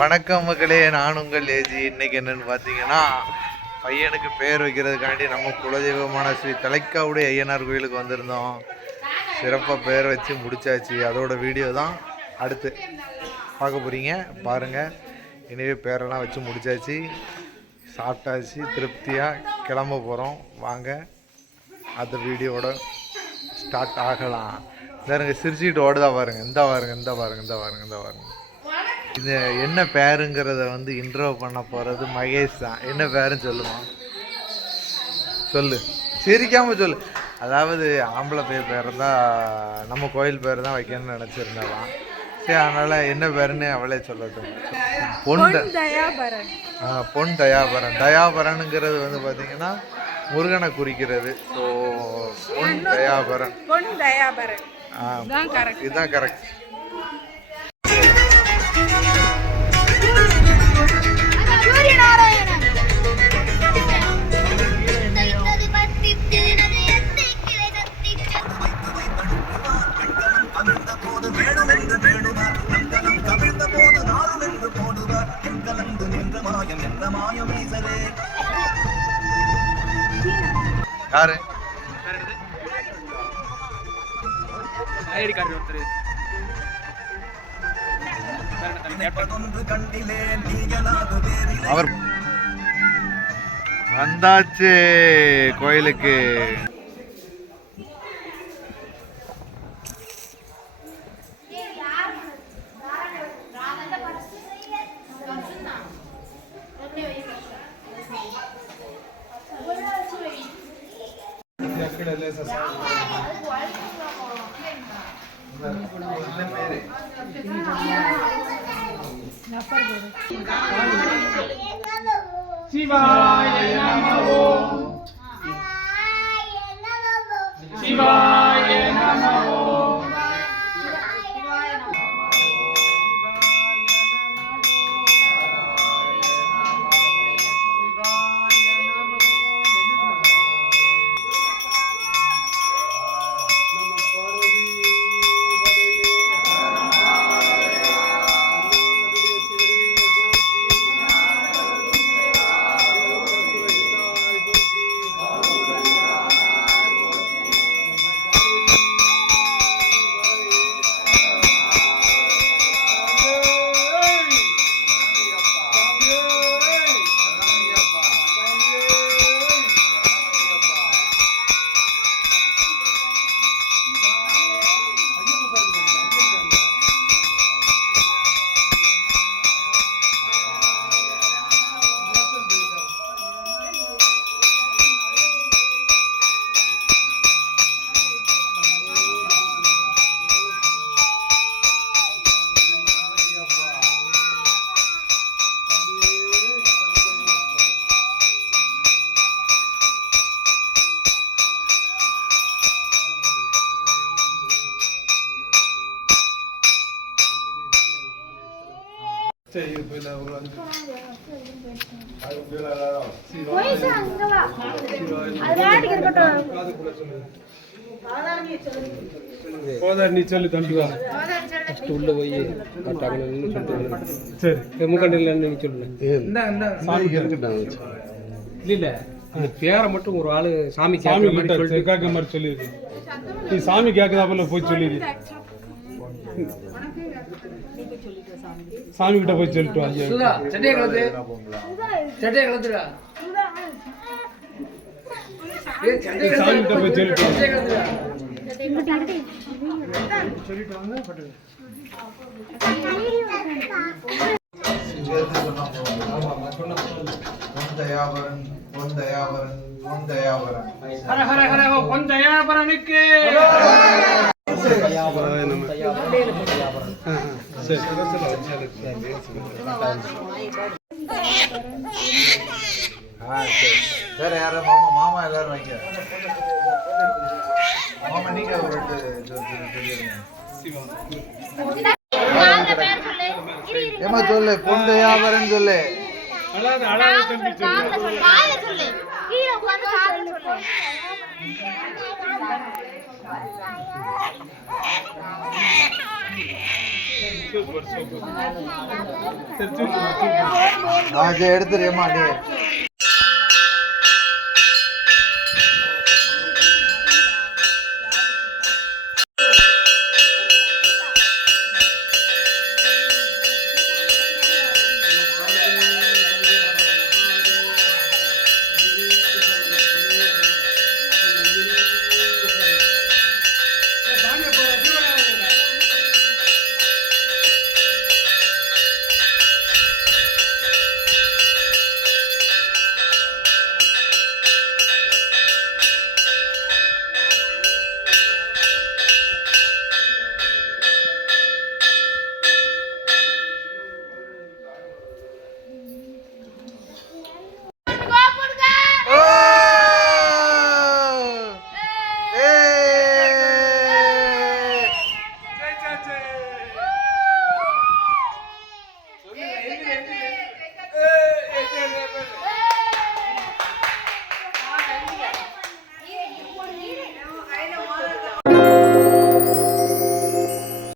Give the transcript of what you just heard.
வணக்கம் மக்களே நான் உங்கள் ஏஜி. இன்னைக்கு என்னன்னு பார்த்தீங்கன்னா பையனுக்கு பேர் வைக்கிறதுக்காண்டி நம்ம குலதெய்வமான ஸ்ரீ தலைக்காவுடைய ஐயனார் கோயிலுக்கு வந்திருந்தோம். சிறப்பாக பேர் வச்சு முடிச்சாச்சு. அதோட வீடியோ தான் அடுத்து பார்க்க போகிறீங்க பாருங்கள் இனிவே பேரெல்லாம் வச்சு முடிச்சாச்சு. சாப்பிட்டாச்சு. திருப்தியாக கிளம்ப போகிறோம் வாங்க. அந்த வீடியோவோட ஸ்டார்ட் ஆகலாம். பாருங்க சிரிச்சுக்கிட்டு ஓடுதா பாருங்க. இந்த பாருங்க இந்த பாருங்க இந்த பாருங்க இந்த பாருங்க. இது என்ன பேருங்கிறத வந்து இன்ட்ரோ பண்ண போகிறது மகேஷ் தான். என்ன பேருன்னு சொல்லுமா? சொல்லு. சிரிக்காம சொல்லு. அதாவது ஆம்பளை பேர் பேர் தான் நம்ம கோயில் பேர் தான் வைக்கணும்னு நினச்சிருந்தாலாம் சரி அதனால் என்ன பேருன்னு அவளே சொல்லட்டும். பொன் தயாபரன். ஆ, பொன் தயாபரன். தயாபரனுங்கிறது வந்து பார்த்தீங்கன்னா முருகனை குறிக்கிறது. ஸோ பொன் தயாபரன். பொன் தயாபரன். இதுதான் கரெக்ட் யாரு? ஐடி கார்டு ஒருத்தர். அவர் வந்தாச்சு கோயிலுக்கு. சிவாய நமோ. சிவாய போதார் நீ சொல்லு தம்பி ஃபஸ்ட்டு உள்ள போய் கட்டாங்கன்னு சொல்லிட்டு சரி முக்கண்டில் நீ சொல்லு சாமி இல்ல அந்த பேரை மட்டும் ஒரு ஆளு சாமி சாமி கேட்க மாதிரி சொல்லிடு நீ சாமி கேட்கதாப்புல போய் சொல்லிடு. சாமி கிட்ட போய் சொல்லிட்டு வா ஐயா. சுதா சட்டையை கலத்து சட்டையை கலத்துடா சாமி கிட்ட போய் சொல்லிட்டு தயாபரன் பொன் தயாபரன் பொன் தயாபரன் ஹர ஹர ஹர ஓ பொன் தயாபரனுக்கு வேற யாரும் மாமா மாமா எல்லாரும் வைக்க மாமா நீங்க ஒரு. ஏமா சொல்லு பொன் தயாபரன் சொல்லு. அழாத அழாத தம்பி சொல்லு. காதுல சொல்லு காதுல எடுத்துறியம்மா Cái gì?